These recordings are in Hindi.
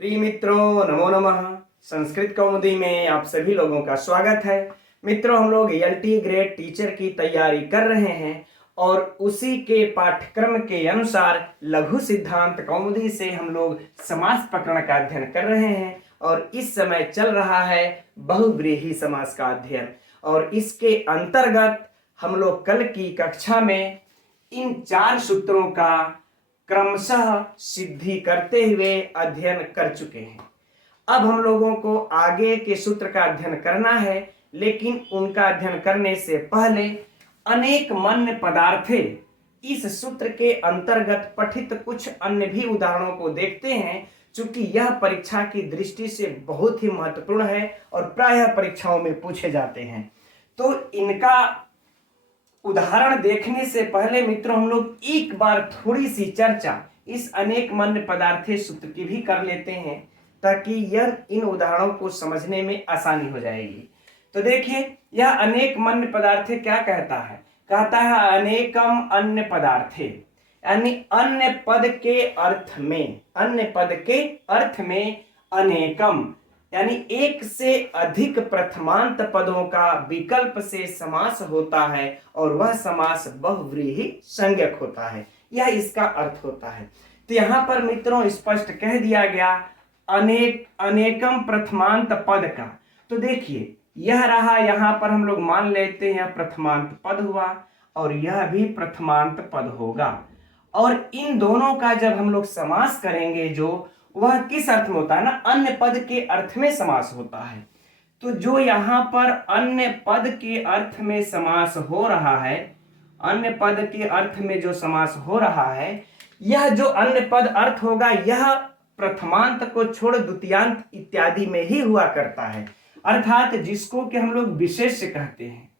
प्रिय मित्रों, नमो नमः। संस्कृत कौमुदी में आप सभी लोगों का स्वागत है। मित्रों, हम लोग एलटी ग्रेड टीचर की तैयारी कर रहे हैं और उसी के पाठ्यक्रम के अनुसार लघु सिद्धांत कौमुदी से हम लोग समास प्रकरण का अध्ययन कर रहे हैं और इस समय चल रहा है बहुव्रीहि समास का अध्ययन। और इसके अंतर्गत हम लोग कल की कक्षा में इन 4 सूत्रों का क्रमशः सिद्धि करते हुए अध्ययन कर चुके हैं। अब हम लोगों को आगे के सूत्र का अध्ययन करना है, लेकिन उनका अध्ययन करने से पहले अनेक मन्य पदार्थे इस सूत्र के अंतर्गत पठित कुछ अन्य भी उदाहरणों को देखते हैं, चूंकि यह परीक्षा की दृष्टि से बहुत ही महत्वपूर्ण है और प्रायः परीक्षाओं में पूछे जाते हैं। तो इनका उदाहरण देखने से पहले मित्रों, हम लोग एक बार थोड़ी सी चर्चा इस अनेक मन्य पदार्थे सूत्र की भी कर लेते हैं, ताकि यह इन उदाहरणों को समझने में आसानी हो जाएगी। तो देखिए, यह अनेक मन्य पदार्थे क्या कहता है? कहता है अनेकम अन्य पदार्थे, यानी अन्य पद के अर्थ में, अन्य पद के अर्थ में अनेकम यानी एक से अधिक प्रथमांत पदों का विकल्प से समास होता है और वह समास बहुव्रीहि संज्ञक होता है। यह इसका अर्थ होता है। तो यहाँ पर मित्रों स्पष्ट कह दिया गया अनेकम प्रथमांत पद का। तो देखिए, यह रहा, यहाँ पर हम लोग मान लेते हैं प्रथमांत पद हुआ और यह भी प्रथमांत पद होगा। और इन दोनों का जब हम लोग समास करेंगे, जो वह किस अर्थ में होता है ना, अन्य पद के अर्थ में समास होता है। तो जो यहाँ पर अन्य पद के अर्थ में समास हो रहा है, अन्य पद के अर्थ में जो समास हो रहा है, यह जो अन्य पद अर्थ होगा, यह प्रथमांत को छोड़ द्वितीयांत इत्यादि में ही हुआ करता है। अर्थात जिसको कि हम लोग विशेष्य कहते हैं,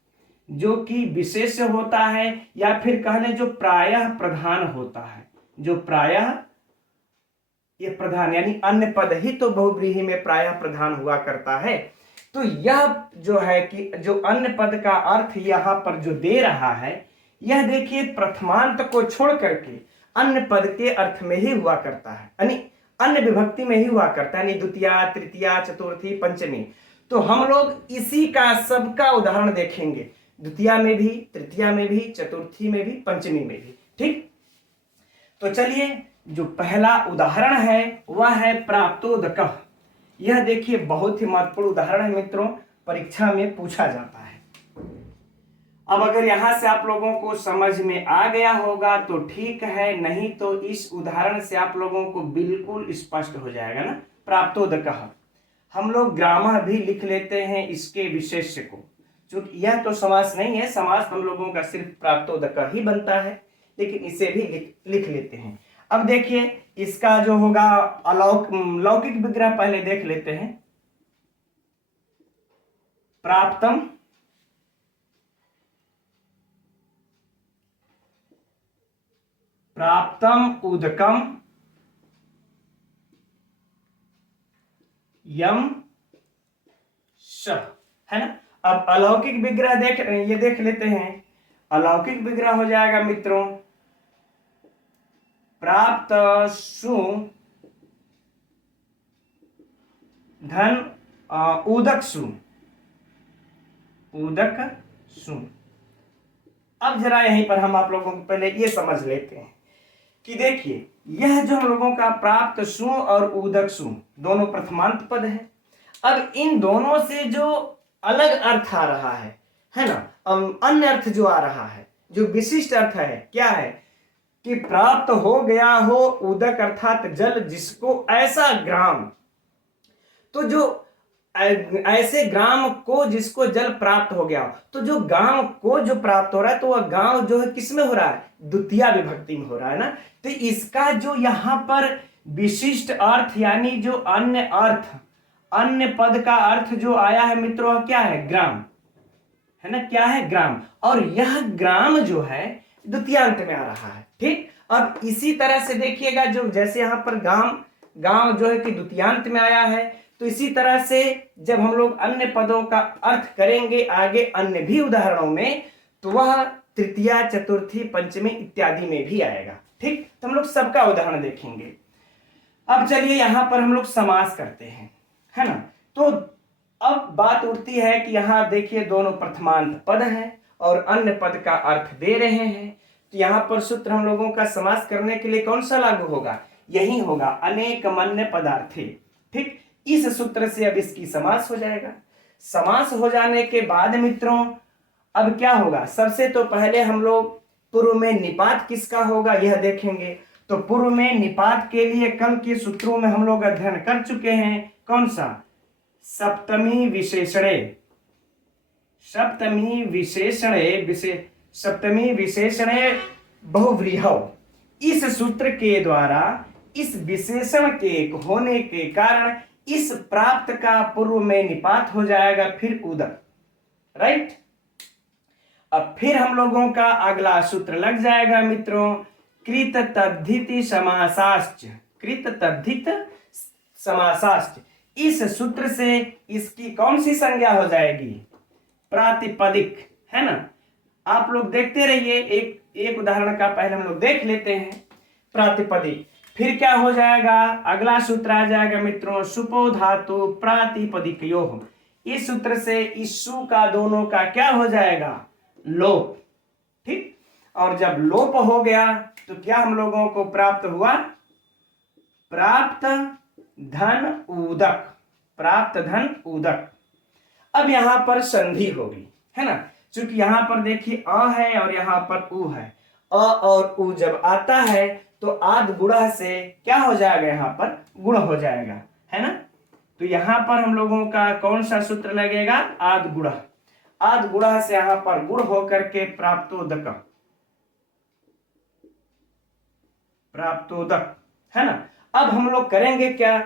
जो कि विशेष्य होता है, या फिर कहने जो प्रायः प्रधान होता है, जो प्रायः ये प्रधान यानी अन्य पद ही तो बहुव्रीहि में प्रायः प्रधान हुआ करता है। तो यह जो है कि जो अन्य पद का अर्थ यहाँ पर जो दे रहा है, यह देखिए प्रथमांत को छोड़ करके अन्य पद के अर्थ में ही हुआ करता है, यानी अन्य विभक्ति में ही हुआ करता है, यानी द्वितीया, तृतीया, चतुर्थी, पंचमी। तो हम लोग इसी का सबका उदाहरण देखेंगे, द्वितीया में भी, तृतीया में भी, चतुर्थी में भी, पंचमी में भी। ठीक, तो चलिए, जो पहला उदाहरण है वह है प्राप्तोदकः। यह देखिए बहुत ही महत्वपूर्ण उदाहरण है मित्रों, परीक्षा में पूछा जाता है। अब अगर यहां से आप लोगों को समझ में आ गया होगा तो ठीक है, नहीं तो इस उदाहरण से आप लोगों को बिल्कुल स्पष्ट हो जाएगा ना। प्राप्तोदकः हम लोग ग्रामः भी लिख लेते हैं इसके विशेष्य को, क्योंकि यह तो समास नहीं है, समास हम लोगों का सिर्फ प्राप्तोदकः ही बनता है, लेकिन इसे भी लिख लेते हैं। अब देखिए, इसका जो होगा लौकिक विग्रह पहले देख लेते हैं। प्राप्तम, प्राप्तम उदकम यम श, है ना। अब अलौकिक विग्रह देख लेते हैं। अलौकिक विग्रह हो जाएगा मित्रों प्राप्त सु धन उदक सु, उदक सु। अब जरा यहीं पर हम आप लोगों को पहले ये समझ लेते हैं कि देखिए, यह जो हम लोगों का प्राप्त सु और उदक सु दोनों प्रथमांत पद है। अब इन दोनों से जो अलग अर्थ आ रहा है ना, अन्य अर्थ जो आ रहा है, जो विशिष्ट अर्थ है, क्या है कि प्राप्त हो गया हो उदक अर्थात जल, जिसको ऐसा ग्राम, तो जो ऐसे ग्राम को जिसको जल प्राप्त हो गया, तो जो गांव को जो प्राप्त हो रहा है, तो वह गांव जो है किसमें हो रहा है? द्वितीया विभक्ति में हो रहा है ना। तो इसका जो यहाँ पर विशिष्ट अर्थ यानी जो अन्य अर्थ, अन्य पद का अर्थ जो आया है मित्रों, क्या है? ग्राम, है ना। क्या है? ग्राम। और यह ग्राम जो है द्वितीयांत में आ रहा है। ठीक, अब इसी तरह से देखिएगा, जो जैसे यहाँ पर गांव जो है कि द्वितीयांत में आया है, तो इसी तरह से जब हम लोग अन्य पदों का अर्थ करेंगे आगे अन्य भी उदाहरणों में, तो वह तृतीया, चतुर्थी, पंचमी इत्यादि में भी आएगा। ठीक, तो हम लोग सबका उदाहरण देखेंगे। अब चलिए यहां पर हम लोग समास करते हैं, है ना। तो अब बात उठती है कि यहाँ देखिए दोनों प्रथमांत पद हैं और अन्य पद का अर्थ दे रहे हैं, तो यहाँ पर सूत्र हम लोगों का समास करने के लिए कौन सा लागू होगा, यही होगा, अनेक मन्य पदार्थे। ठीक, इस सूत्र से अब इसकी समास हो जाएगा। समास हो जाने के बाद मित्रों अब क्या होगा, सबसे तो पहले हम लोग पूर्व में निपात किसका होगा यह देखेंगे। तो पूर्व में निपात के लिए कल के सूत्रों में हम लोग अध्ययन कर चुके हैं, कौन सा, सप्तमी विशेषणे, सप्तमी विशेषणे बहुव्रीहौ। इस सूत्र के द्वारा इस विशेषण के होने के कारण इस प्राप्त का पूर्व में निपात हो जाएगा, फिर उदक, राइट। अब फिर हम लोगों का अगला सूत्र लग जाएगा मित्रों, कृत तद्धिति समासाश्च, कृत तद्धित समासाश्च। इस सूत्र से इसकी कौन सी संज्ञा हो जाएगी, प्रातिपदिक, है ना। आप लोग देखते रहिए, एक उदाहरण का पहले हम लोग देख लेते हैं, प्रातिपदिक। फिर क्या हो जाएगा, अगला सूत्र आ जाएगा मित्रों, सुपो धातु प्रातिपदिकयोः। इस सूत्र से इस सु का दोनों का क्या हो जाएगा, लोप। ठीक, और जब लोप हो गया तो क्या हम लोगों को प्राप्त हुआ, प्राप्त धन उदक, प्राप्त धन उदक। अब यहां पर संधि होगी, है ना, क्योंकि यहां पर देखिए अ है और यहां पर उ है। अ और उ जब आता है तो आद गुणा से क्या हो जाएगा, यहां पर गुण हो जाएगा, है ना। तो यहां पर हम लोगों का कौन सा सूत्र लगेगा, आद गुणा। आद गुणा से यहां पर गुण होकर के प्राप्तोदक, प्राप्तोदक, है ना। अब हम लोग करेंगे क्या,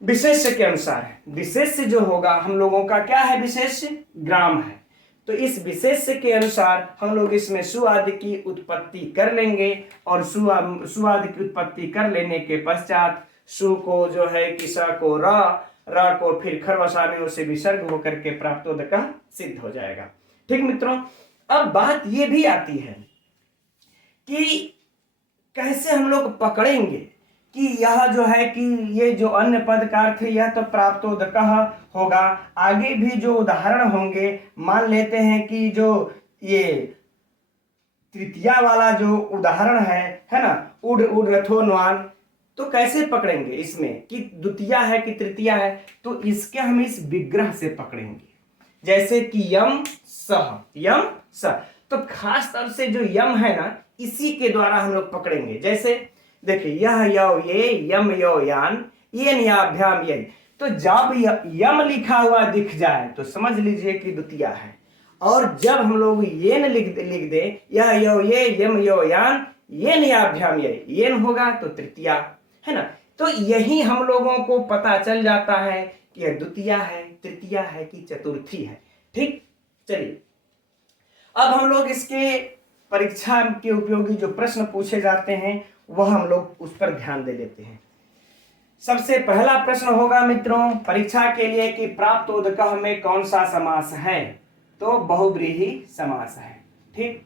विशेष्य के अनुसार। विशेष्य जो होगा हम लोगों का क्या है, विशेष्य ग्राम है। तो इस विशेष्य के अनुसार हम लोग इसमें सु आदि की उत्पत्ति कर लेंगे, और सु आदि की उत्पत्ति कर लेने के पश्चात सु को जो है कि स को र को फिर खरवसाने से विसर्ग होकर के प्राप्तोदक सिद्ध हो जाएगा। ठीक मित्रों, अब बात ये भी आती है कि कैसे हम लोग पकड़ेंगे कि यह जो है कि ये जो अन्य पद का अर्थ है यह तो प्राप्तोदक होगा। आगे भी जो उदाहरण होंगे, मान लेते हैं कि जो ये तृतीया वाला जो उदाहरण है ना, उड उड रथोन्वान, तो कैसे पकड़ेंगे इसमें कि द्वितीया है कि तृतीया है, तो इसके हम इस विग्रह से पकड़ेंगे, जैसे कि यम सह, यम सह। तो खास तौर से जो यम है ना, इसी के द्वारा हम लोग पकड़ेंगे। जैसे देखिए, यह यो ये, यम यो यान, येन याभ्याम ये। तो जब यम लिखा हुआ दिख जाए तो समझ लीजिए कि द्वितीया है, और जब हम लोग येन लिख दे, यह यो ये, यम यो यान, येन याभ्याम ये, येन होगा तो तृतीया, है ना। तो यही हम लोगों को पता चल जाता है कि यह द्वितीया है, तृतीया है कि चतुर्थी है। ठीक, चलिए अब हम लोग इसके परीक्षा के उपयोगी जो प्रश्न पूछे जाते हैं वह हम लोग उस पर ध्यान दे लेते हैं। सबसे पहला प्रश्न होगा मित्रों परीक्षा के लिए कि प्राप्तोदक में कौन सा समास है, तो बहुव्रीहि समास है। ठीक,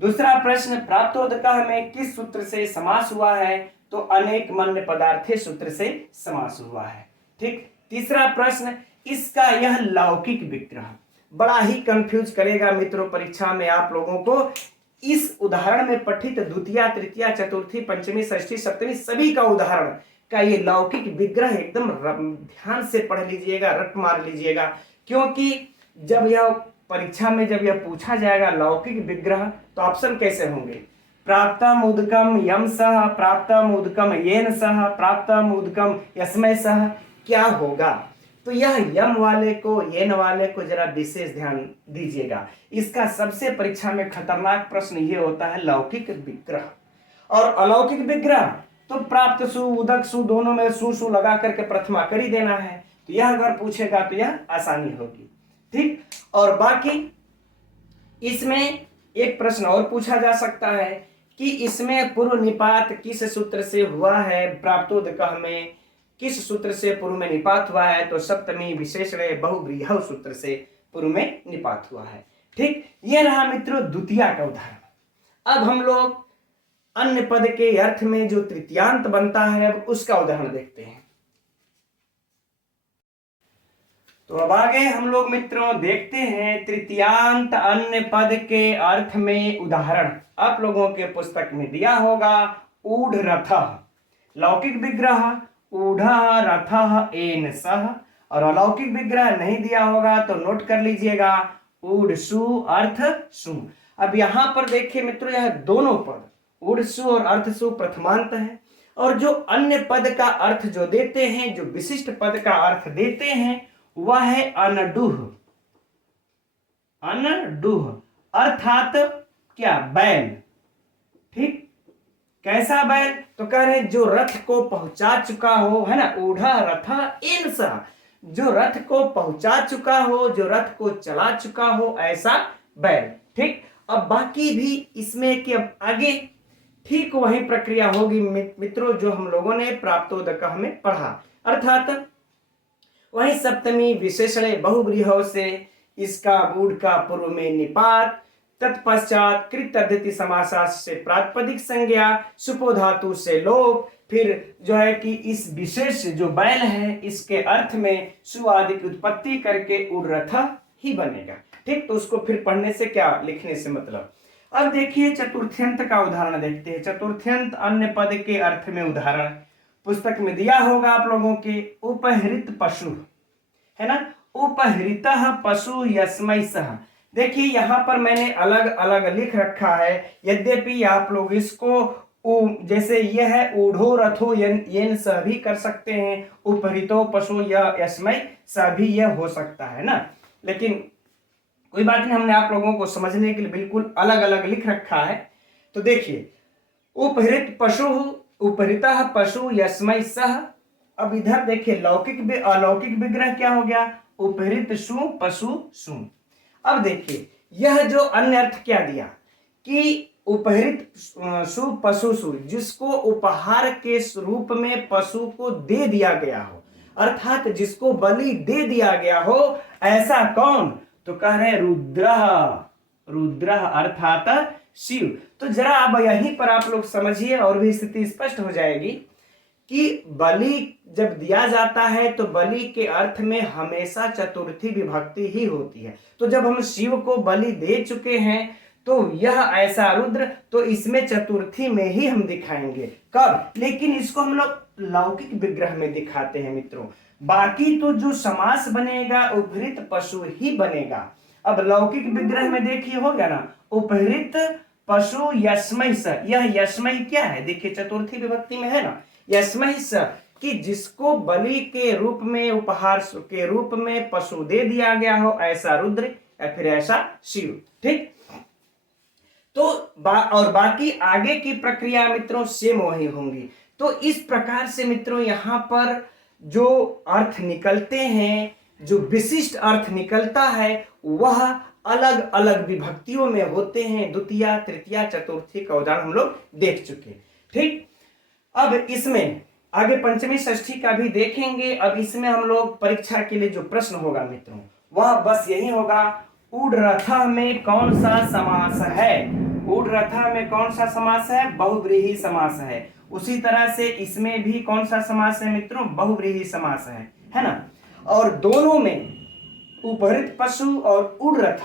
दूसरा प्रश्न, प्राप्तोदक में किस सूत्र से समास हुआ है, तो अनेक मन्य पदार्थे सूत्र से समास हुआ है। ठीक, तीसरा प्रश्न, इसका यह लौकिक विग्रह बड़ा ही कंफ्यूज करेगा मित्रों परीक्षा में आप लोगों को। इस उदाहरण में पठित द्वितीया, तृतीया, चतुर्थी, पंचमी, षष्ठी, सप्तमी सभी का उदाहरण का ये लौकिक विग्रह एकदम ध्यान से पढ़ लीजिएगा, रट मार लीजिएगा, क्योंकि जब यह परीक्षा में जब यह पूछा जाएगा लौकिक विग्रह तो ऑप्शन कैसे होंगे, प्राप्तम उदकम यम सह, प्राप्तम उदकम येन सह, प्राप्तम उदकम यस्मै सह, क्या होगा। तो यह यम वाले को, येन वाले को जरा विशेष ध्यान दीजिएगा। इसका सबसे परीक्षा में खतरनाक प्रश्न ये होता है लौकिक विग्रह और अलौकिक विग्रह। तो प्राप्त सु, उदक सु, दोनों में सु सु लगा करके प्रथमा कर ही देना है, तो यह अगर पूछेगा तो यह आसानी होगी। ठीक, और बाकी इसमें एक प्रश्न और पूछा जा सकता है कि इसमें पूर्व निपात किस सूत्र से हुआ है, प्राप्तोदक में किस सूत्र से पूर्व में निपात हुआ है, तो सप्तमी विशेषण बहुव्रीहौ सूत्र से पूर्व में निपात हुआ है। ठीक, यह रहा मित्रों द्वितीया का उदाहरण। अब हम लोग अन्य पद के अर्थ में जो तृतीयांत बनता है, अब उसका उदाहरण देखते हैं। तो अब आगे हम लोग मित्रों देखते हैं तृतीयांत अन्य पद के अर्थ में उदाहरण। आप लोगों के पुस्तक में दिया होगा ऊढ़ रथः, लौकिक विग्रह ऊढ़ः रथः एन सह, और अलौकिक विग्रह नहीं दिया होगा तो नोट कर लीजिएगा ऊढ़ सु अर्थ सु। अब यहां पर देखिए मित्रों, यह दोनों पद ऊढ़ सु और अर्थ सु प्रथमांत है, और जो अन्य पद का अर्थ जो देते हैं, जो विशिष्ट पद का अर्थ देते हैं, वह है अनडुह। अनडुह अर्थात क्या? बैल। ठीक, कैसा बैल? तो कह रहे जो रथ को पहुंचा चुका हो, है ना, ऊढ़ा रथा एन सा, जो रथ को पहुंचा चुका हो, जो रथ को चला चुका हो, ऐसा बैल। ठीक, अब बाकी भी इसमें कि अब आगे ठीक वही प्रक्रिया होगी मित्रों जो हम लोगों ने प्राप्तोदक में पढ़ा, अर्थात वही सप्तमी विशेषण बहुव्रीहौ से इसका बूढ़ का पूर्व में निपात, तत्पश्चात कृत अध्यति समासा से प्रातिपदिक संज्ञा, सुपो धातु से लोप, फिर जो है कि इस विशेष जो बैल है इसके अर्थ में सु आदि की उत्पत्ति करके उड़रथ ही बनेगा। ठीक, तो उसको फिर पढ़ने से क्या, लिखने से मतलब। अब देखिए चतुर्थ्यंत का उदाहरण देखते हैं। चतुर्थ्यंत अन्य पद के अर्थ में उदाहरण पुस्तक में दिया होगा आप लोगों के, उपहृत पशु, है ना, उपहृतः पशु यस्मै सह। देखिए यहां पर मैंने अलग अलग लिख रखा है, यद्यपि आप लोग इसको जैसे यह है ऊढ़ो रथो येन सह भी कर सकते हैं, उपहृतो पशु या यस्मै सह भी यह हो सकता है ना, लेकिन कोई बात नहीं, हमने आप लोगों को समझने के लिए बिल्कुल अलग अलग लिख रखा है। तो देखिए उपहृत पशु, उपहृतः पशु यस्मै सह। अब इधर देखिए लौकिक अलौकिक विग्रह क्या हो गया, उपहृत सु पशु सु। अब देखिए यह जो अन्य अर्थ क्या दिया कि उपहृत सु पशु सु, जिसको उपहार के रूप में पशु को दे दिया गया हो, अर्थात जिसको बलि दे दिया गया हो, ऐसा कौन? तो कह रहे रुद्र, रुद्र अर्थात शिव। तो जरा अब यहीं पर आप लोग समझिए और भी स्थिति स्पष्ट हो जाएगी कि बलि जब दिया जाता है तो बलि के अर्थ में हमेशा चतुर्थी विभक्ति ही होती है। तो जब हम शिव को बलि दे चुके हैं तो यह ऐसा रुद्र, तो इसमें चतुर्थी में ही हम दिखाएंगे। कब? लेकिन इसको हम लोग लौकिक विग्रह में दिखाते हैं मित्रों, बाकी तो जो समास बनेगा उपहृत पशु ही बनेगा। अब लौकिक विग्रह में देखिए हो गया ना, उपहृत पशु यस्मै स। यह यस्मै क्या है? देखिए चतुर्थी विभक्ति में है ना, यस्मै स, कि जिसको बलि के रूप में, उपहार के रूप में पशु दे दिया गया हो, ऐसा रुद्र या फिर ऐसा शिव। ठीक, तो और बाकी आगे की प्रक्रिया मित्रों सेम वही होंगी। तो इस प्रकार से मित्रों यहाँ पर जो अर्थ निकलते हैं, जो विशिष्ट अर्थ निकलता है, वह अलग अलग विभक्तियों में होते हैं। द्वितीया, तृतीया, चतुर्थी का उदाहरण हम लोग देख चुके। ठीक, अब इसमें आगे पंचमी षष्ठी का भी देखेंगे। अब इसमें हम लोग परीक्षा के लिए जो प्रश्न होगा मित्रों, वह बस यही होगा, ऊढ़रथ में कौन सा समास है? ऊढ़रथ में कौन सा समास है? बहुव्रीहि समास है। उसी तरह से इसमें भी कौन सा समास है मित्रों? बहुव्रीहि समास है ना। और दोनों में उपहृत पशु और ऊढ़रथ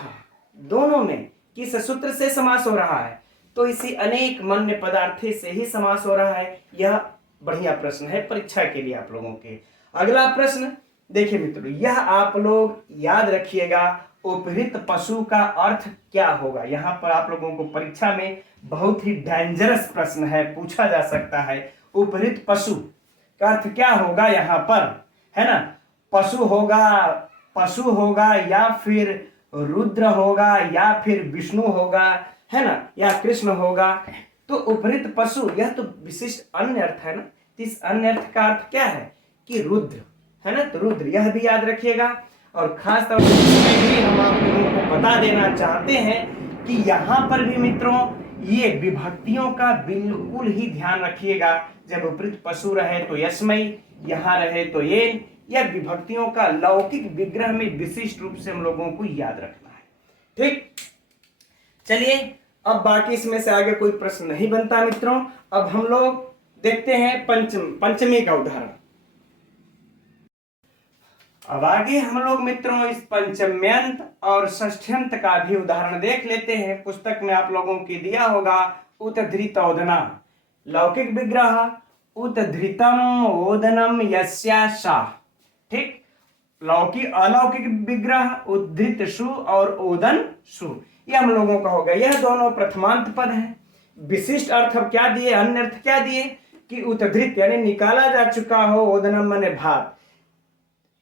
दोनों में किस सूत्र से समास हो रहा है? तो इसी अनेक मन्य पदार्थे से ही समास हो रहा है। यह बढ़िया प्रश्न है परीक्षा के लिए आप लोगों के। अगला प्रश्न देखिए मित्रों, यह आप लोग याद रखिएगा, उपहृत पशु का अर्थ क्या होगा। यहाँ पर आप लोगों को परीक्षा में बहुत ही डेंजरस प्रश्न है, पूछा जा सकता है। उपहृत पशु का अर्थ क्या होगा यहाँ पर, है ना? पशु होगा या फिर रुद्र होगा या फिर विष्णु होगा, है ना, या कृष्ण होगा। तो उपहृत पशु यह तो विशिष्ट अन्य अर्थ है ना। इस अन्य अर्थ का अर्थ क्या है कि रुद्र, है ना। तो रुद्र यह भी याद रखिएगा। और खास तौर पर भी हम आप लोगों को बता देना चाहते हैं कि यहाँ पर भी मित्रों ये विभक्तियों का बिल्कुल ही ध्यान रखिएगा। जब उपहृत पशु रहे तो यस्मै, यहाँ रहे तो येन, यह विभक्तियों का लौकिक विग्रह में विशिष्ट रूप से हम लोगों को याद रखना है। ठीक, चलिए अब बाकी इसमें से आगे कोई प्रश्न नहीं बनता मित्रों। अब हम लोग देखते हैं पंचमी का उदाहरण। अब आगे हम लोग मित्रों इस पंचम्यंत और षष्ठ्यंत का भी उदाहरण देख लेते हैं। पुस्तक में आप लोगों की दिया होगा उत्धृतोदना, लौकिक विग्रह उत्धृतम ओदनम यस्याशा, ठीक। लौकिक अलौकिक विग्रह उद्धृत शु और ओदन शु, यह हम लोगों का हो गया। यह दोनों प्रथमांत पद हैं। विशिष्ट अर्थ अब क्या दिए, अन्य अर्थ क्या दिए कि उत्धृत यानी निकाला जा चुका हो, ओदनम माने भात,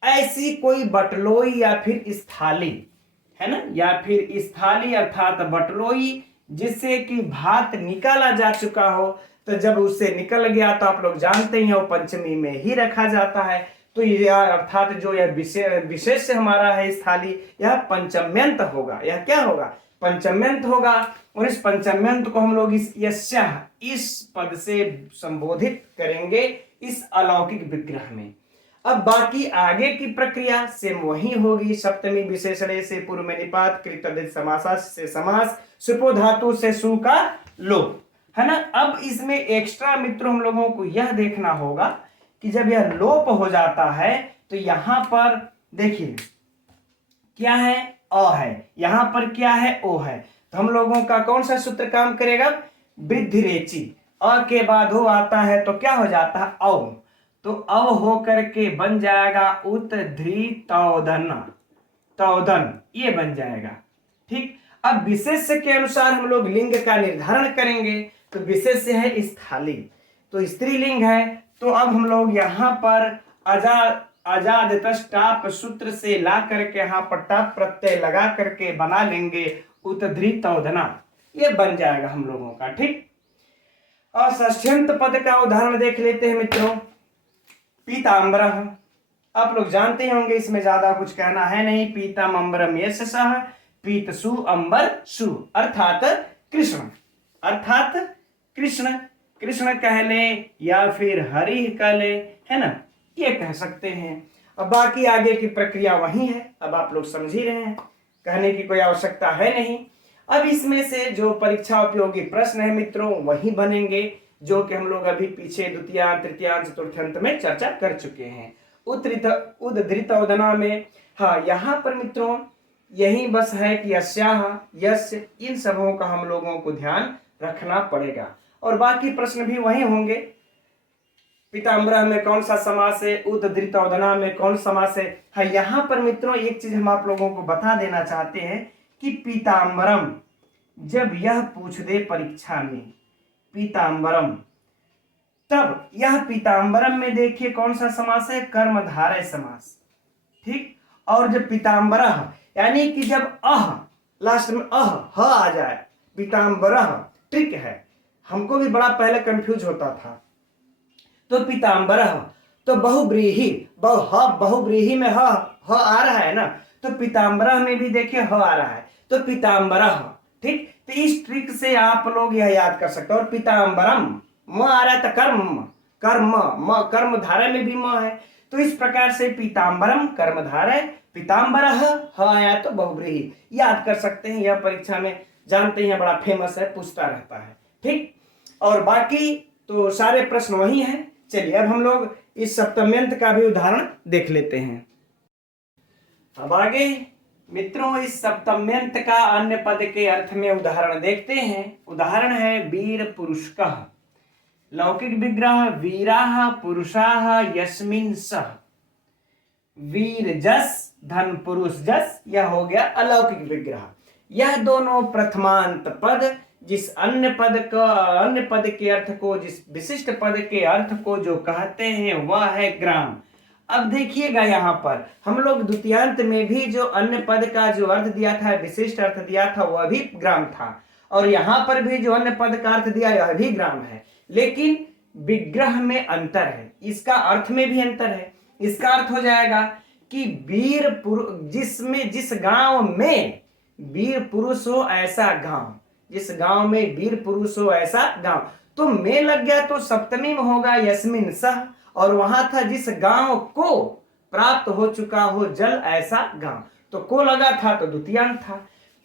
ऐसी कोई बटलोई या फिर स्थाली है ना, या फिर स्थाली अर्थात बटलोई जिससे कि भात निकाला जा चुका हो। तो जब उससे निकल गया तो आप लोग जानते ही हैं वो पंचमी में ही रखा जाता है। तो यह अर्थात जो यह विशेष हमारा है स्थाली, यह पंचम्यंत होगा। यह क्या होगा, पंचम्यंत होगा। और इस पंचम्यंत को हम लोग इस यस्यः इस पद से संबोधित करेंगे इस अलौकिक विग्रह में। अब बाकी आगे की प्रक्रिया सेम वही होगी। सप्तमी विशेषण से पूर्व में निपात, कृत समास से समास, सुपो धातु से सु का लोप, है ना। अब इसमें एक्स्ट्रा मित्रों हम लोगों को यह देखना होगा कि जब यह लोप हो जाता है तो यहां पर देखिए क्या है, अ है, यहां पर क्या है, ओ है। तो हम लोगों का कौन सा सूत्र काम करेगा, वृद्धि रेची, अ के बाद हो आता है तो क्या हो जाता है, औ। तो अव हो करके बन जाएगा उत्धृतोदन, तौदन, ये बन जाएगा, ठीक। अब विशेष्य के अनुसार हम लोग लिंग का निर्धारण करेंगे। तो विशेष्य है स्थाली, तो स्त्रीलिंग है। तो अब हम लोग यहाँ पर अजाद टाप सूत्र से ला करके यहाँ पर टाप प्रत्यय लगा करके बना लेंगे उत्धृतोदना, ये बन जाएगा हम लोगों का, ठीक। और षष्ठ्यंत पद का उदाहरण देख लेते हैं मित्रों। पीताम्बरः, आप लोग जानते होंगे, इसमें ज्यादा कुछ कहना है नहीं। पीतम अम्बरम यशसः, पीतसु अंबर सु, अर्थात कृष्ण, अर्थात कृष्ण, कृष्ण कह ले या फिर हरि कह ले, है ना, ये कह सकते हैं। अब बाकी आगे की प्रक्रिया वही है, अब आप लोग समझ ही रहे हैं, कहने की कोई आवश्यकता है नहीं। अब इसमें से जो परीक्षा उपयोगी प्रश्न है मित्रों वही बनेंगे जो कि हम लोग अभी पीछे द्वितीयांत, तृतीयांत, चतुर्थांत में चर्चा कर चुके हैं। उद्धृतोदना में हाँ, यहाँ पर मित्रों यही बस है कि यस्याः, यस्य, इन सबों का हम लोगों को ध्यान रखना पड़ेगा। और बाकी प्रश्न भी वही होंगे। पीताम्बरः में कौन सा समास है, उद्धृतोदना में कौन समास है। हाँ, यहाँ पर मित्रों एक चीज हम आप लोगों को बता देना चाहते हैं कि पीताम्बरम जब यह पूछ दे परीक्षा में पीताम्बरम, तब यह पीताम्बरम में देखिए कौन सा समास है, कर्मधारय समास, ठीक। और जब पीताम्बरः यानी कि जब अह लास्ट में ह आ जाए, पीताम्बरः, ठीक है। हमको भी बड़ा पहले कंफ्यूज होता था। तो पीताम्बरः तो बहुब्रीही, बहुब्रीही में ह आ रहा है ना, तो पीताम्बरः में भी देखिए ह आ रहा है, तो पीताम्बरः, ठीक। तो इस ट्रिक से आप लोग यह याद कर सकते हो। और पीताम्बरम म आ रहा है तो कर्म धारय में भी म है, तो इस प्रकार से पीताम्बरम कर्मधारय, पीताम्बरः ह आया तो बहुब्रीही, याद कर सकते हैं। यह परीक्षा में जानते हैं बड़ा फेमस है, पूछता रहता है, ठीक। और बाकी तो सारे प्रश्न वही हैं। चलिए अब हम लोग इस सप्तम्यंत का भी उदाहरण देख लेते हैं। अब आगे मित्रों इस सप्तम्यंत का अन्य पद के अर्थ में उदाहरण देखते हैं। उदाहरण है वीर पुरुषकः, लौकिक विग्रह वीराः पुरुषाः यस्मिन् सः, वीर जस धन पुरुष जस, यह हो गया अलौकिक विग्रह। यह दोनों प्रथमांत पद जिस अन्य पद के अर्थ को, जिस विशिष्ट पद के अर्थ को जो कहते हैं वह है ग्राम। अब देखिएगा यहाँ पर हम लोग द्वितीयांत में भी जो अन्य पद का जो अर्थ दिया था, विशिष्ट अर्थ दिया था, वह भी ग्राम था। और यहाँ पर भी जो अन्य पद का अर्थ दिया यह भी ग्राम है, लेकिन विग्रह में अंतर है, इसका अर्थ में भी अंतर है। इसका अर्थ हो जाएगा कि वीर पुरुष, जिसमें जिस गांव में वीर पुरुष हो ऐसा गांव, जिस गांव में वीर पुरुष हो ऐसा गांव, तो में लग गया तो सप्तमी में होगा यस्मिन् सः, और वहां था जिस गांव को प्राप्त हो चुका हो जल ऐसा गांव, तो को लगा था तो द्वितीयांत था।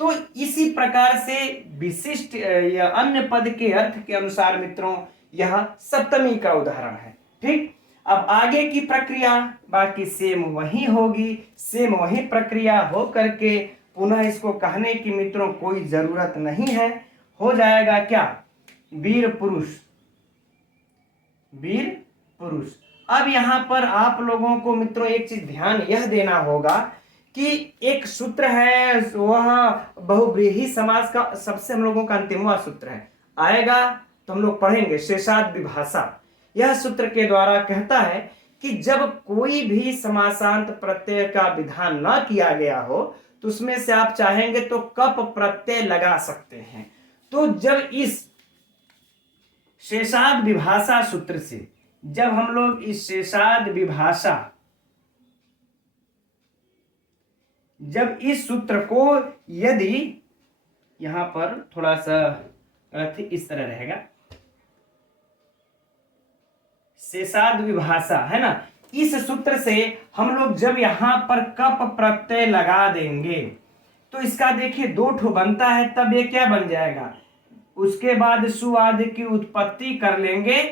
तो इसी प्रकार से विशिष्ट या अन्य पद के अर्थ के अनुसार मित्रों यह सप्तमी का उदाहरण है। ठीक, अब आगे की प्रक्रिया बाकी सेम वही होगी, सेम वही प्रक्रिया हो करके पुनः इसको कहने की मित्रों कोई जरूरत नहीं है। हो जाएगा क्या, वीर पुरुष, वीर पुरुष। अब यहां पर आप लोगों को मित्रों एक चीज ध्यान यह देना होगा कि एक सूत्र है वह बहुव्रीहि समास का सबसे हम लोगों का अंतिमवा सूत्र है, आएगा तो हम लोग पढ़ेंगे, शेषाद विभाषा। यह सूत्र के द्वारा कहता है कि जब कोई भी समासांत प्रत्यय का विधान न किया गया हो तो उसमें से आप चाहेंगे तो कप प्रत्यय लगा सकते हैं। तो जब इस शेषाद विभाषा सूत्र से जब हम लोग इस शेषाद विभाषा, जब इस सूत्र को यदि यहां पर थोड़ा सा अर्थ इस तरह रहेगा, शेषाद विभाषा है ना, इस सूत्र से हम लोग जब यहां पर कप प्रत्यय लगा देंगे तो इसका देखिए दो ठो बनता है, तब ये क्या बन जाएगा, उसके बाद सु आदि की उत्पत्ति कर लेंगे,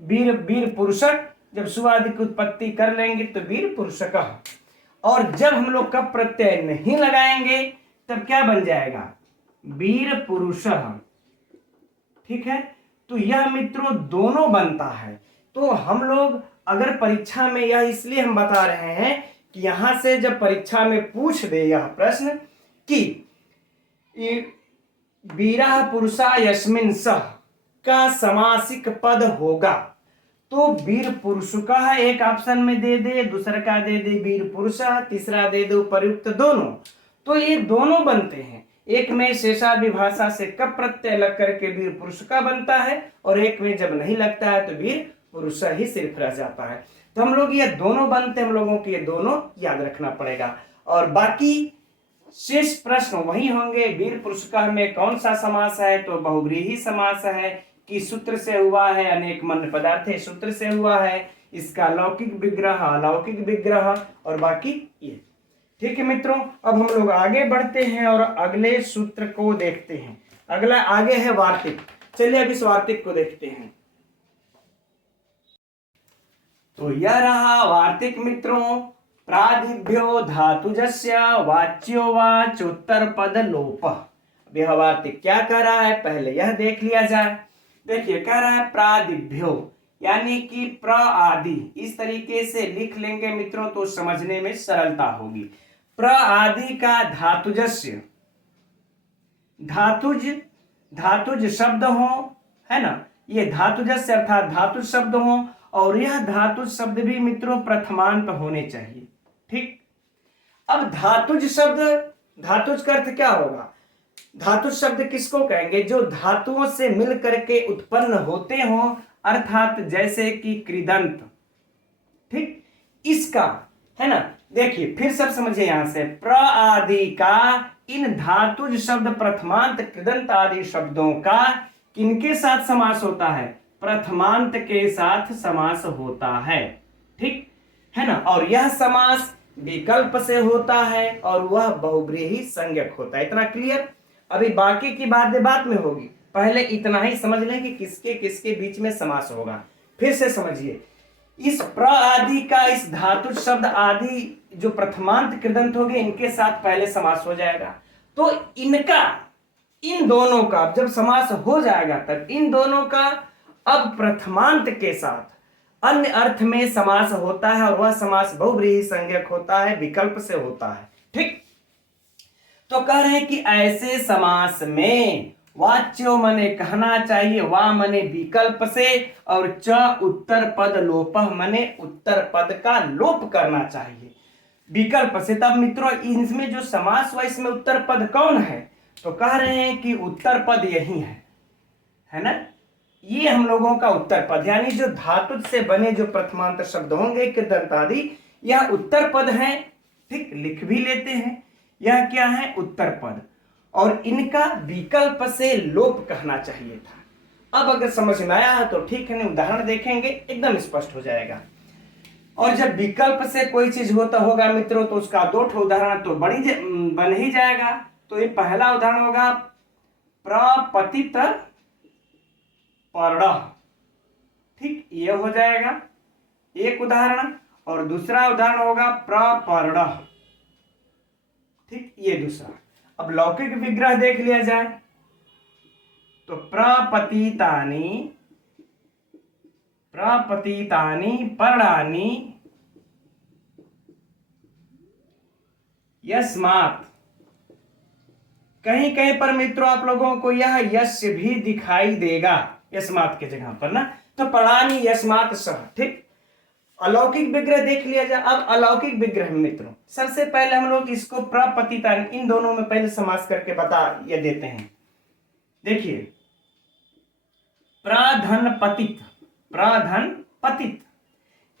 वीर वीर पुरुषक, जब सु आदि की उत्पत्ति कर लेंगे तो वीर पुरुषक, और जब हम लोग कप प्रत्यय नहीं लगाएंगे तब क्या बन जाएगा, वीर पुरुष। ठीक है, तो यह मित्रों दोनों बनता है। तो हम लोग अगर परीक्षा में, यह इसलिए हम बता रहे हैं कि यहां से जब परीक्षा में पूछ दे यह प्रश्न कि वीरा पुरुषा यस्मिन् सह का समासिक पद होगा, तो वीर पुरुष का एक ऑप्शन में दे दे, दूसरा का दे दे वीर पुरुषा, तीसरा दे दे उपर्युक्त दोनों, तो ये दोनों बनते हैं। एक में शेषाद विभाषा से कप प्रत्यय लग करके वीर पुरुष का बनता है, और एक में जब नहीं लगता है तो वीर पुरुष ही सिर्फ रह जाता है। तो हम लोग ये दोनों बनते हैं, हम लोगों को ये दोनों याद रखना पड़ेगा, और बाकी शेष प्रश्न वही होंगे। वीर पुरुष का में कौन सा समास है, तो बहुव्रीहि समास है, किस सूत्र से हुआ है, अनेक मन पदार्थ सूत्र से हुआ है, इसका लौकिक विग्रह, अलौकिक विग्रह, और बाकी ये। ठीक है मित्रों, अब हम लोग आगे बढ़ते हैं और अगले सूत्र को देखते हैं। अगला आगे है वार्तिक। चलिए अब इस वार्तिक को देखते हैं। तो यह रहा वार्तिक मित्रों, प्रादिभ्यो धातुजस्य वाच्यो वाच उत्तर पद लोप। अब यह वार्तिक क्या कह रहा है, पहले यह देख लिया जाए। देखिए कह रहा है प्रादिभ्यो, यानी कि प्र आदि, इस तरीके से लिख लेंगे मित्रों तो समझने में सरलता होगी। प्र आदि का धातुजस्य, धातुज, धातुज शब्द हो, है ना, ये धातुजस्य अर्थात धातुज शब्द हो, और यह धातुज शब्द भी मित्रों प्रथमांत होने चाहिए। ठीक, अब धातुज शब्द, धातुज का अर्थ क्या होगा, धातुज शब्द किसको कहेंगे, जो धातुओं से मिल करके उत्पन्न होते हों, अर्थात जैसे कि कृदंत। ठीक, इसका है ना, देखिए फिर सब समझिए यहां से, प्र आदि का इन धातुज शब्द प्रथमांत कृदंत आदि शब्दों का किनके साथ समास होता है, प्रथमांत के साथ समास होता है। ठीक है ना, और यह समास विकल्प से होता है और वह बहुव्रीहि संज्ञक होता है। इतना क्लियर। अभी बाकी की बातें बाद में होगी, पहले इतना ही समझ लें कि किसके किसके बीच में समास होगा। फिर से समझिए, इस प्र आदि का इस धातु शब्द आदि जो प्रथमांत कृदंत होंगे इनके साथ पहले समास हो जाएगा, तो इनका, इन दोनों का जब समास हो जाएगा तब इन दोनों का अब प्रथमांत के साथ अन्य अर्थ में समास होता है, और वह समास बहुव्रीहि संज्ञक होता है, विकल्प से होता है। ठीक, तो कह रहे हैं कि ऐसे समास में वाच्यो मने कहना चाहिए, वा मने विकल्प से, और च उत्तर पद लोप मने उत्तर पद का लोप करना चाहिए विकल्प से। तब मित्रों इसमें जो समास हुआ इसमें उत्तर पद कौन है, तो कह रहे हैं कि उत्तर पद यही है ना, ये हम लोगों का उत्तर पद, यानी जो धातु से बने जो प्रथमांत शब्द होंगे कृदंत आदि, यह उत्तर पद है। ठीक, लिख भी लेते हैं, यह क्या है, उत्तर पद, और इनका विकल्प से लोप कहना चाहिए था। अब अगर समझ में आया है तो ठीक है, उदाहरण देखेंगे एकदम स्पष्ट हो जाएगा। और जब विकल्प से कोई चीज होता होगा मित्रों तो उसका दो ठो उदाहरण तो बन ही जाएगा। तो ये पहला उदाहरण होगा प्रपतित पर्ण, ठीक, ये हो जाएगा एक उदाहरण। और दूसरा उदाहरण होगा प्रपर्ण, ठीक, ये दूसरा। अब लौकिक विग्रह देख लिया जाए तो प्रपतितानि पर्णानि यस्मात्। कहीं कहीं पर मित्रों आप लोगों को यह यस्य भी दिखाई देगा यस्मात् के जगह पर ना, तो पर्णानि यस्मात् सह, ठीक। अलौकिक विग्रह देख लिया जाए। अब अलौकिक विग्रह मित्रों सबसे पहले हम लोग इसको प्रपतितानि इन दोनों में पहले समास करके बता ये देते हैं। देखिए प्रधन पतित,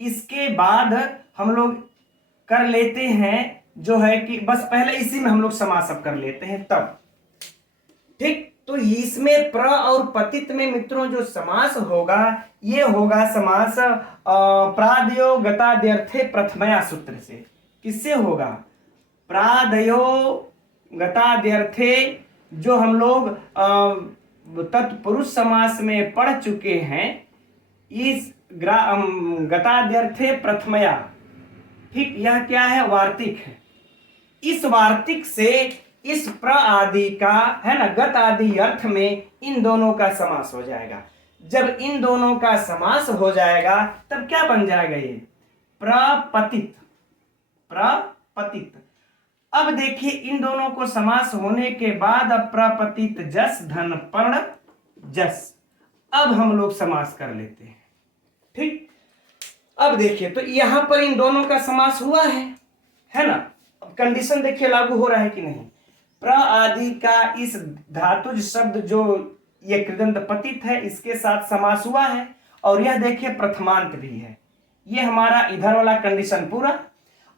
इसके बाद हम लोग कर लेते हैं जो है कि बस पहले इसी में हम लोग समास अब कर लेते हैं तब, ठीक। तो इसमें प्र और पतित में मित्रों जो समास होगा ये होगा समास प्रादयो गताद्यर्थे प्रथमया सूत्र से। किससे होगा? प्रादयो गताद्यर्थे, जो हम लोग तत्पुरुष समास में पढ़ चुके हैं, इस गताद्यर्थे प्रथमया, ठीक, यह क्या है? वार्तिक है। इस वार्तिक से इस प्र आदि का है ना गत आदि अर्थ में इन दोनों का समास हो जाएगा। जब इन दोनों का समास हो जाएगा तब क्या बन जाएगा? ये प्रपतित। अब देखिए इन दोनों को समास होने के बाद अब प्रपतित जस धन पर्ण जस, अब हम लोग समास कर लेते हैं, ठीक। अब देखिए तो यहां पर इन दोनों का समास हुआ है ना। अब कंडीशन देखिए लागू हो रहा है कि नहीं। प्र आदि का इस धातुज शब्द जो ये कृदंत पतित है इसके साथ समास हुआ है, और यह देखिए प्रथमांत भी है। ये हमारा इधर वाला कंडीशन पूरा,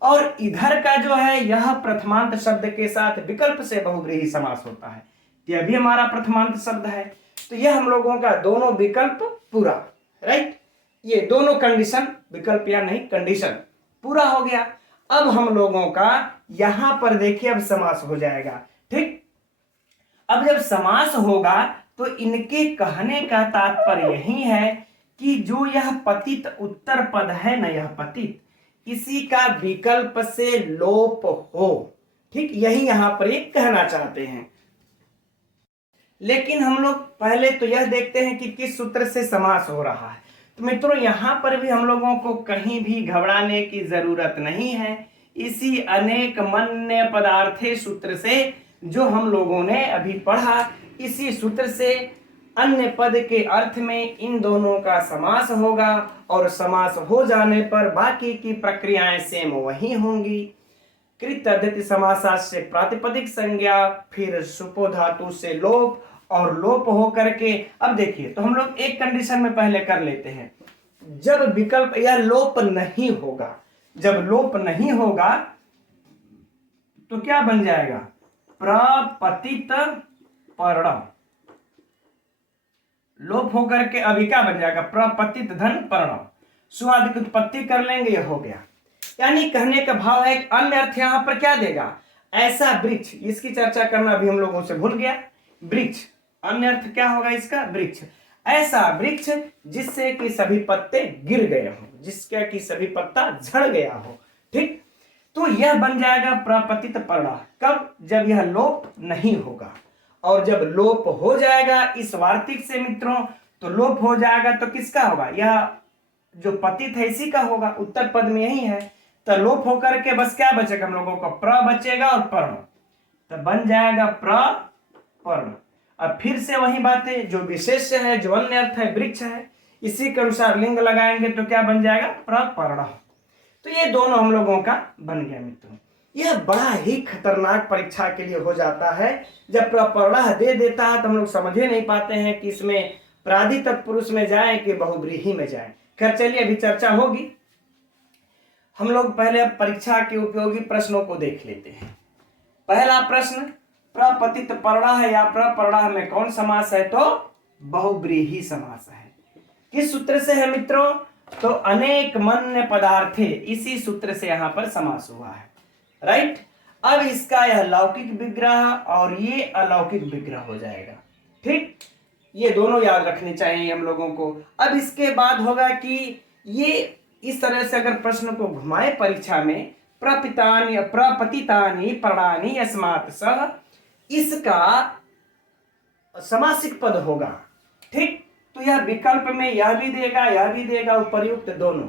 और इधर का जो है यह प्रथमांत शब्द के साथ विकल्प से बहुव्रीहि समास होता है। यह भी हमारा प्रथमांत शब्द है, तो यह हम लोगों का दोनों विकल्प पूरा, राइट। ये दोनों कंडीशन, विकल्प या नहीं कंडीशन पूरा हो गया। अब हम लोगों का यहां पर देखिए अब समास हो जाएगा, ठीक। अब जब समास होगा तो इनके कहने का तात्पर्य यही है कि जो यह पतित उत्तर पद है ना, यह पतित, इसी का विकल्प से लोप हो, ठीक, यही यहां पर एक कहना चाहते हैं। लेकिन हम लोग पहले तो यह देखते हैं कि किस सूत्र से समास हो रहा है। तो मित्रों यहां पर भी हम लोगों को कहीं भी घबराने की जरूरत नहीं है। इसी अनेक मन्य पदार्थे सूत्र से जो हम लोगों ने अभी पढ़ा, इसी सूत्र से अन्य पद के अर्थ में इन दोनों का समास होगा, और समास हो जाने पर बाकी की प्रक्रियाएं सेम वही होंगी। कृत अद्यति समासास से प्रातिपदिक संज्ञा, फिर सुपो धातु से लोप, और लोप हो करके अब देखिए तो हम लोग एक कंडीशन में पहले कर लेते हैं। जब विकल्प या लोप नहीं होगा, जब लोप नहीं होगा तो क्या बन जाएगा? प्रपतित पर्ण। लोप होकर के अभी क्या बन जाएगा? प्रपतित धन पर्ण। सुआदि की उत्पत्ति कर लेंगे, यह हो गया। यानी कहने का भाव है अन्य अर्थ यहां पर क्या देगा? ऐसा वृक्ष, इसकी चर्चा करना अभी हम लोगों से भूल गया। वृक्ष, अन्य अर्थ क्या होगा इसका? वृक्ष। ऐसा वृक्ष जिससे कि सभी पत्ते गिर गए हो, जिसका कि सभी पत्ता झड़ गया हो, ठीक। तो यह बन जाएगा प्रपतित पर्ण। कब? जब यह लोप नहीं होगा। और जब लोप हो जाएगा इस वार्तिक से मित्रों, तो लोप हो जाएगा तो किसका होगा? यह जो पतित है इसी का होगा, उत्तर पद में यही है। तो लोप होकर के बस क्या बचेगा हम लोगों को? प्र बचेगा और पर्ण, तो बन जाएगा पर्ण। अब फिर से वही बातें, जो विशेष है, जो अन्य अर्थ है, वृक्ष है, इसी के अनुसार लिंग लगाएंगे तो क्या बन जाएगा? प्रपर्ण। तो ये दोनों हम लोगों का बन गया मित्रों। यह बड़ा ही खतरनाक परीक्षा के लिए हो जाता है। जब प्रपर्ण दे देता है तो हम लोग समझ ही नहीं पाते हैं कि इसमें प्रादि तत्पुरुष में जाए कि बहुव्रीहि में जाए। खैर चलिए अभी चर्चा होगी। हम लोग पहले परीक्षा के उपयोगी प्रश्नों को देख लेते हैं। पहला प्रश्न, प्रपतित पर्ण है या प्रपर्ण में कौन समास है? तो बहुव्रीहि समास है। किस सूत्र से है मित्रों? तो अनेक मन्य पदार्थे, इसी सूत्र से यहां पर समास हुआ है, राइट। अब इसका यह लौकिक विग्रह और ये अलौकिक विग्रह हो जाएगा। ठीक, ये दोनों याद रखने चाहिए हम लोगों को। अब इसके बाद होगा कि ये इस तरह से अगर प्रश्न को घुमाए परीक्षा में, प्रपतितानि पर्णानि यस्मात् सह, इसका समासिक पद होगा। ठीक, तो यह विकल्प में यह भी देगा उपर्युक्त दोनों,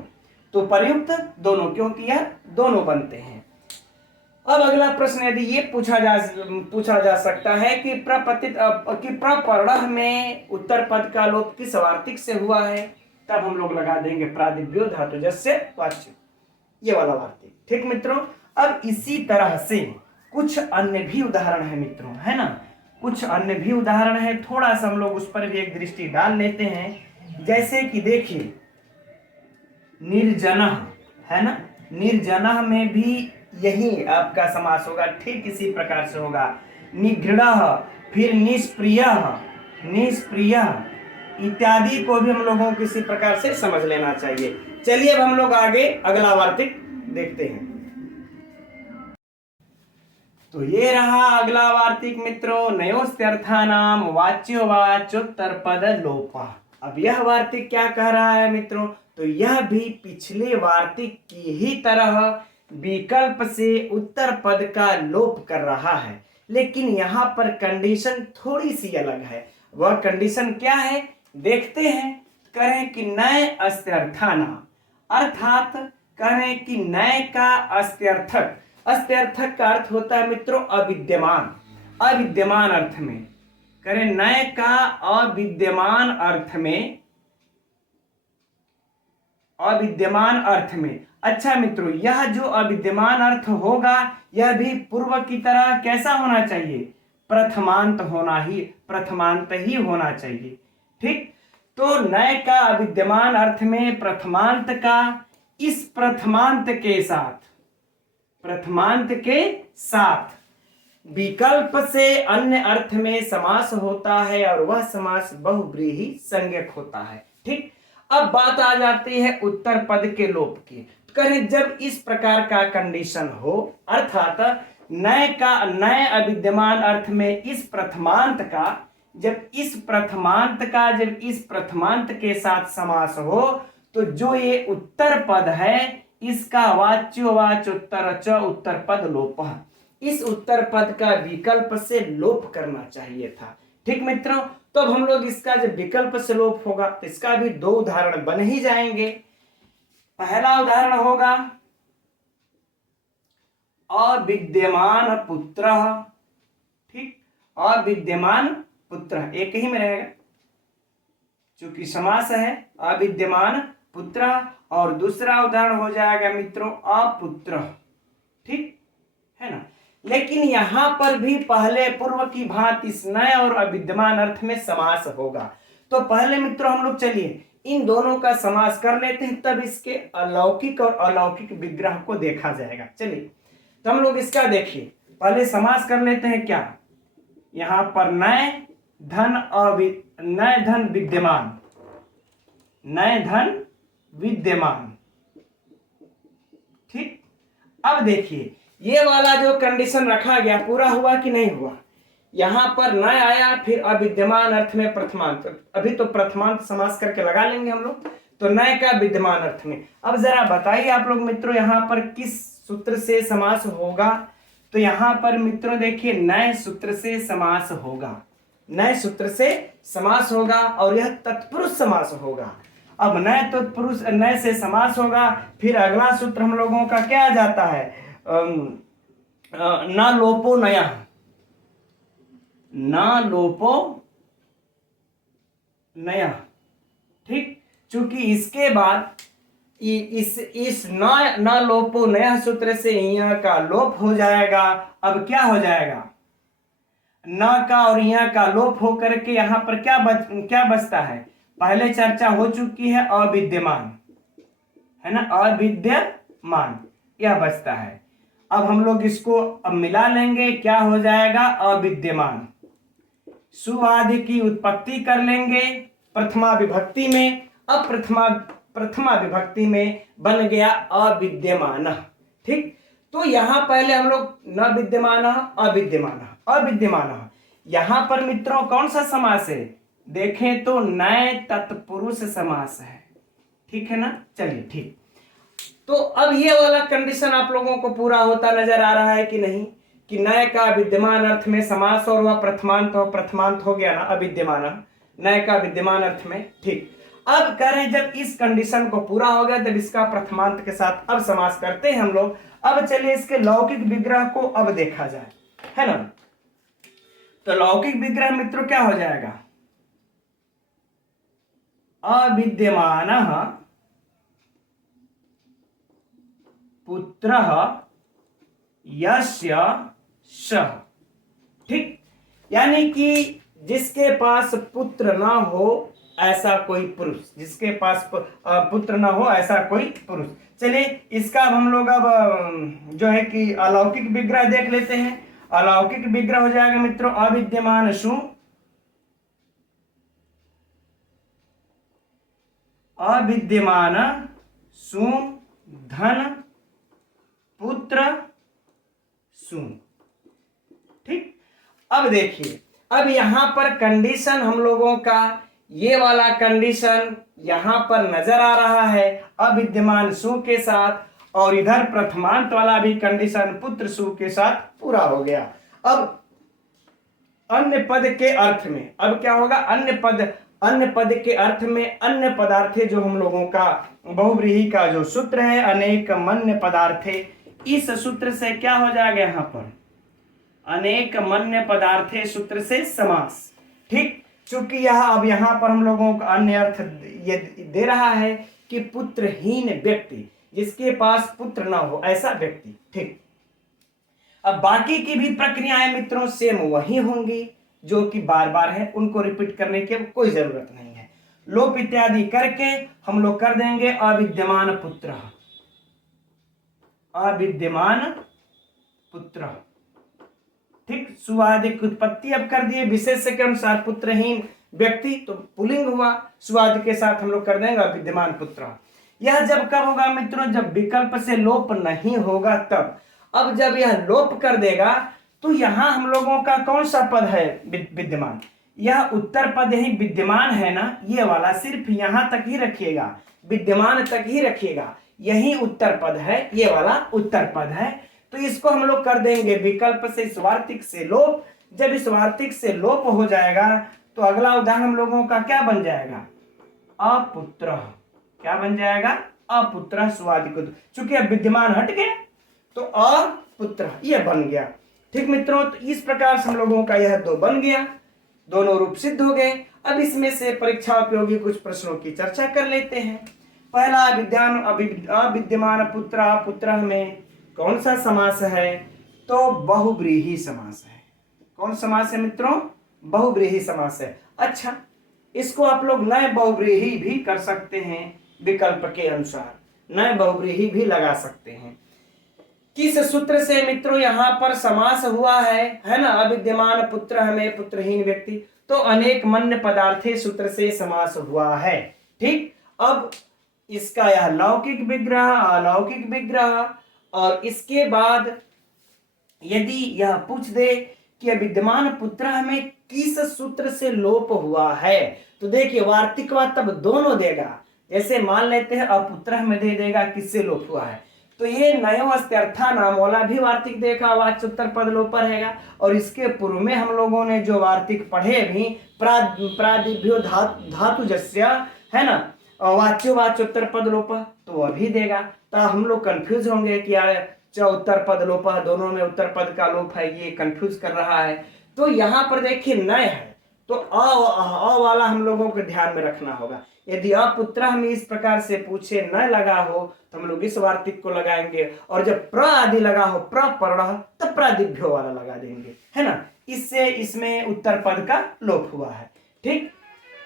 तो पर्युक्त दोनों, क्योंकि यह दोनों बनते हैं। अब अगला प्रश्न यदि ये पूछा जा सकता है कि प्रपर्ण में उत्तर पद का लोप किस वार्तिक से हुआ है, तब हम लोग लगा देंगे प्रादिव्यो धातुजस्य वाच्य, ये वाला वार्तिक। ठीक मित्रों, अब इसी तरह से कुछ अन्य भी उदाहरण है मित्रों, है ना, कुछ अन्य भी उदाहरण है, थोड़ा सा हम लोग उस पर भी एक दृष्टि डाल लेते हैं। जैसे कि देखिए निर्जनः, है ना, निर्जनः में भी यही आपका समास होगा, ठीक इसी प्रकार से होगा। निगृढ़ः, फिर निष्प्रियः इत्यादि को भी हम लोगों को इसी प्रकार से समझ लेना चाहिए। चलिए अब हम लोग आगे अगला वार्तिक देखते हैं। तो ये रहा अगला वार्तिक मित्रों, नयोस्त्यर्थानाम वाच्योवाच्योत्तर पद लोपः। अब यह वार्तिक क्या कह रहा है मित्रों, तो यह भी पिछले वार्तिक की ही तरह विकल्प से उत्तर पद का लोप कर रहा है, लेकिन यहाँ पर कंडीशन थोड़ी सी अलग है। वह कंडीशन क्या है देखते हैं। करें कि नए अस्त्यर्थानाम, अर्थात करें कि नए का अस्त्यर्थक, अस्त्यर्थक का अर्थ होता है मित्रों अविद्यमान, अविद्यमान अर्थ में, करें नए का अविद्यमान अर्थ में, अविद्यमान अर्थ में। अच्छा मित्रों, यह जो अविद्यमान अर्थ होगा यह भी पूर्व की तरह कैसा होना चाहिए, प्रथमांत ही होना चाहिए। ठीक, तो नए का अविद्यमान अर्थ में प्रथमांत का, इस प्रथमांत के साथ विकल्प से अन्य अर्थ में समास होता है और वह समास बहुव्रीहि संज्ञक होता है। ठीक, अब बात आ जाती है उत्तर पद के लोप की। करें जब इस प्रकार का कंडीशन हो, अर्थात नए अविद्यमान अर्थ में इस प्रथमांत का, जब इस प्रथमांत के साथ समास हो, तो जो ये उत्तर पद है इसका उत्तर पद लोपः, इस उत्तर पद का विकल्प से लोप करना चाहिए था। ठीक मित्रों, तो अब हम लोग इसका जब विकल्प से लोप होगा तो इसका भी दो उदाहरण बन ही जाएंगे। पहला उदाहरण होगा अविद्यमान पुत्र। ठीक, अविद्यमान पुत्र एक ही में रहेगा चूंकि समास है, अविद्यमान पुत्र। और दूसरा उदाहरण हो जाएगा मित्रों अपुत्र। ठीक है ना, लेकिन यहां पर भी पहले पूर्व की भांति इस नए और अविद्यमान अर्थ में समास होगा। तो पहले मित्रों हम लोग चलिए इन दोनों का समास कर लेते हैं, तब इसके अलौकिक और अलौकिक विग्रह को देखा जाएगा। चलिए तो हम लोग इसका देखिए, पहले समास कर लेते हैं। क्या यहां पर नए धन विद्यमान। ठीक, अब देखिए ये वाला जो कंडीशन रखा गया पूरा हुआ कि नहीं हुआ। यहां पर न आया, फिर अविद्यमान अर्थ में प्रथमांत, अभी तो प्रथमांत समास करके लगा लेंगे हम लोग, तो नए का विद्यमान अर्थ में। अब जरा बताइए आप लोग मित्रों यहां पर किस सूत्र से समास होगा। तो यहां पर मित्रों देखिए नए सूत्र से समास होगा, नए सूत्र से समास होगा और यह तत्पुरुष समास होगा। अब नए से समास होगा, फिर अगला सूत्र हम लोगों का क्या आ जाता है, ना लोपो नया। ठीक, चूंकि इसके बाद इस न लोपो नया सूत्र से यहाँ का लोप हो जाएगा। अब क्या हो जाएगा, न का और यहाँ का लोप हो करके यहाँ पर क्या बचता है, पहले चर्चा हो चुकी है अविद्यमान, है ना, अविद्यमान यह बचता है। अब हम लोग इसको अब मिला लेंगे, क्या हो जाएगा अविद्यमान। सुआदि की उत्पत्ति कर लेंगे प्रथमा विभक्ति में। अब प्रथमा विभक्ति में बन गया अविद्यमान। ठीक, तो यहां पहले हम लोग न विद्यमान अविद्यमान अविद्यमान, यहां पर मित्रों कौन सा समास है, देखें तो नए तत्पुरुष समास है, ठीक है ना। चलिए ठीक, तो अब ये वाला कंडीशन आप लोगों को पूरा होता नजर आ रहा है कि नहीं, कि नए का विद्यमान अर्थ में समास और वह प्रथमांत हो गया ना अविद्यमान, नए का विद्यमान अर्थ में, ठीक। अब कह रहे हैं जब इस कंडीशन को पूरा हो गया तब इसका प्रथमांत के साथ अब समास करते हैं हम लोग। अब चलिए इसके लौकिक विग्रह को अब देखा जाए, है ना। तो लौकिक विग्रह मित्रों क्या हो जाएगा, अविद्यमान पुत्रः यस्य सः, ठीक। यानी कि जिसके पास पुत्र ना हो ऐसा कोई पुरुष, जिसके पास पुत्र ना हो ऐसा कोई पुरुष। चलिए इसका हम लोग अब जो है कि अलौकिक विग्रह देख लेते हैं। अलौकिक विग्रह हो जाएगा मित्रों अविद्यमान सु, अविद्यमान सु धन पुत्र सु, ठीक। अब देखिए, अब यहां पर कंडीशन हम लोगों का ये वाला कंडीशन यहां पर नजर आ रहा है अविद्यमान सु के साथ, और इधर प्रथमांत वाला भी कंडीशन पुत्र सु के साथ पूरा हो गया। अब अन्य पद के अर्थ में अब क्या होगा, अन्य पद के अर्थ में अन्य पदार्थे जो हम लोगों का बहुव्रीहि का जो सूत्र है अनेक मन्य पदार्थे, इस सूत्र से क्या हो जाएगा यहां पर अनेक मन्य पदार्थे सूत्र से समास, ठीक। चूंकि यह अब यहां पर हम लोगों का अन्य अर्थ ये दे रहा है कि पुत्रहीन व्यक्ति, जिसके पास पुत्र ना हो ऐसा व्यक्ति, ठीक। अब बाकी की भी प्रक्रियाएं मित्रों सेम वही होंगी जो कि बार बार है, उनको रिपीट करने की कोई जरूरत नहीं है। लोप इत्यादि करके हम लोग कर देंगे अविद्यमान पुत्र, अविद्यमान पुत्र, ठीक। सुवादिक उत्पत्ति अब कर दिए विशेष के अनुसार पुत्रहीन व्यक्ति, तो पुल्लिंग हुआ, सुवाद के साथ हम लोग कर देंगे विद्यमान पुत्र। यह जब कब होगा मित्रों, जब विकल्प से लोप नहीं होगा तब। अब जब यह लोप कर देगा तो यहां हम लोगों का कौन सा पद है विद्यमान, यह उत्तर पद ही विद्यमान है ना, ये वाला सिर्फ यहां तक ही रखिएगा, विद्यमान तक ही रखिएगा, यही उत्तर पद है, ये वाला उत्तर पद है। तो इसको हम लोग कर देंगे विकल्प से इस वार्तिक से लोप। जब इस वार्तिक से लोप हो जाएगा तो अगला उदाहरण हम लोगों का क्या बन जाएगा, अपुत्र, क्या बन जाएगा, अपुत्र सुवादिक, चूंकि अब विद्यमान हट गया तो अपुत्र यह बन गया, ठीक मित्रों। तो इस प्रकार से हम लोगों का यह दो बन गया, दोनों रूप सिद्ध हो गए। अब इसमें से परीक्षा उपयोगी कुछ प्रश्नों की चर्चा कर लेते हैं। पहला अविद्यमान पुत्र, पुत्र में कौन सा समास है, तो बहुव्रीहि समास है। कौन समास है मित्रों, बहुव्रीहि समास है। अच्छा, इसको आप लोग नए बहुव्रीहि भी कर सकते हैं, विकल्प के अनुसार नए बहुव्रीहि भी लगा सकते हैं। किस सूत्र से मित्रों यहां पर समास हुआ है ना, अविद्यमान पुत्र हमें पुत्रहीन व्यक्ति, तो अनेक मन्य पदार्थे सूत्र से समास हुआ है, ठीक। अब इसका यह लौकिक विग्रह, अलौकिक विग्रह, और इसके बाद यदि यह पूछ दे कि विद्यमान पुत्र में किस सूत्र से लोप हुआ है, तो देखिए वार्तिक तब दोनों देगा। जैसे मान लेते हैं अपुत्र में दे देगा किससे लोप हुआ है, तो ये नयोस्त्यर्था नाम वाला भी वार्तिक देखा, वाच्योत्तर पद लोप रहेगा। और इसके पूर्व में हम लोगों ने जो वार्तिक पढ़े भी प्रादिभ्यो धातुजस्य, है ना, वाच्यो वाच्योत्तर पद लोप, तो वह भी देगा। तो हम लोग कंफ्यूज होंगे कि यार उत्तर पद लोप, दोनों में उत्तर पद का लोप है, ये कंफ्यूज कर रहा है। तो यहाँ पर देखिए नय है, तो अ वाला हम लोगों को ध्यान में रखना होगा। यदि अपुत्र हमें इस प्रकार से पूछे न लगा हो तो हम लोग इस वार्तिक को लगाएंगे, और जब प्र आदि लगा हो प्रपर्ण तब प्रादिभ्यो वाला लगा देंगे, है ना। इससे इसमें उत्तर पद का लोप हुआ है, ठीक।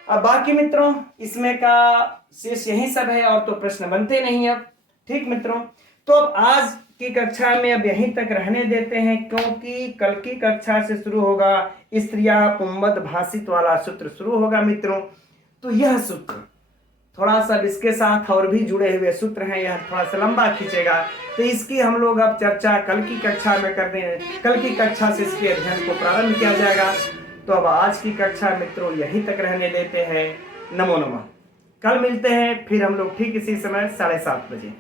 अब बाकी मित्रों इसमें का शेष यही सब है, और तो प्रश्न बनते नहीं अब, ठीक मित्रों। तो अब आज की कक्षा में अब यहीं तक रहने देते हैं, क्योंकि कल की कक्षा से शुरू होगा स्त्रिया पुंबद भाषित वाला सूत्र शुरू होगा मित्रों। तो यह सूत्र थोड़ा सा इसके साथ और भी जुड़े हुए सूत्र हैं, यह थोड़ा सा लंबा खींचेगा, तो इसकी हम लोग अब चर्चा कल की कक्षा में कर दें। कल की कक्षा से इसके अध्ययन को प्रारंभ किया जाएगा। तो अब आज की कक्षा मित्रों यहीं तक रहने देते हैं। नमो नमः। कल मिलते हैं फिर हम लोग ठीक इसी समय 7:30 बजे।